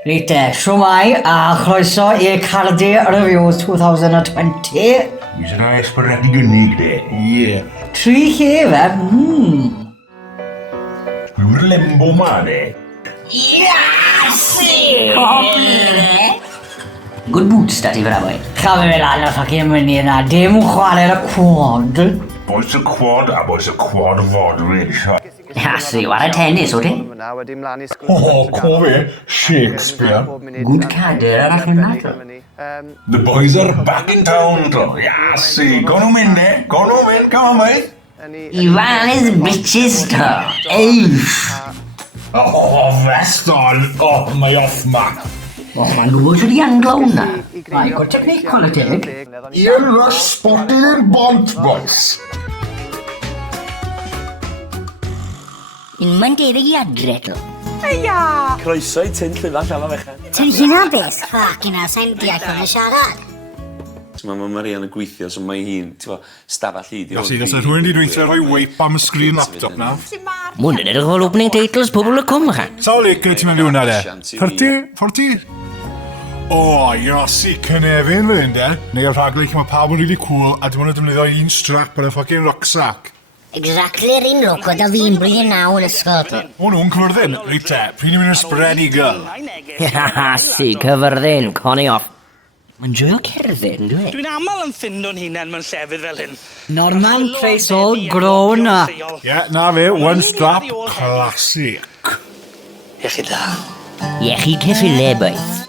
Reit siwmai a chroeso i Cardi Reviews 2020. Is yna esbyredig unig de? Ie. 3 lle fe? Yw'r lembo ma de? Good boots da ti bravo. Cafe fe lan o ffocin mynd i yna. Dim chwarae'r quad. Boes y quad a boes y quad fodryd. Ja, si, war y tennis, o ti? Cofi, Shakespeare. Good cader arall yn nadro. The boys are back in town, dro. Ja, si. Go nhw mynd, de. Go nhw mynd, come on, mate. Ivan is bitches, to. Eiff. Festol. Mae off ma. O, mae'n gwybod sydd i anglo hwnna. Mae, good technique, qualitative. Ian Rush spotted in Bont, boys. Un mae'n dedig i adre, to. Croeso i tyn llyfan llawn fechan. Ti'n hynna beth? Ffacin a sa'n deall o'n y siarad. Mae Marian yn gweithio, so mae hi'n, stafell hi. Ie, os ydy rhywun wedi dweithio rhoi weip am y sgrin laptop na. Mwyn yn edrych o'r opening titles pobl y cwm, cha. Sawl le gyda ti mewn i hwnna de? 40? O, Iosi Cynefin fe hyn de. Neu y rhaglen lle mae pawb yn really cool a dim ond yn defnyddio un strap ar y ffocin rucksack. Exactly'r un look o da fi'n blwyddyn naw yn ysgol. O nhw'n cyfyrddin. Reit te, pryd ni'n mynd yn spready girl. Si, cyfyrddin, coni off. Mae'n joio cerddyn, dwi? Dwi'n aml yn ffindo'n hunain mewn llefydd fel hyn. Norman Croeso, Grona. Ie, na fe, one strap, classic. Iechyd da. Iechyd ceffile, boys.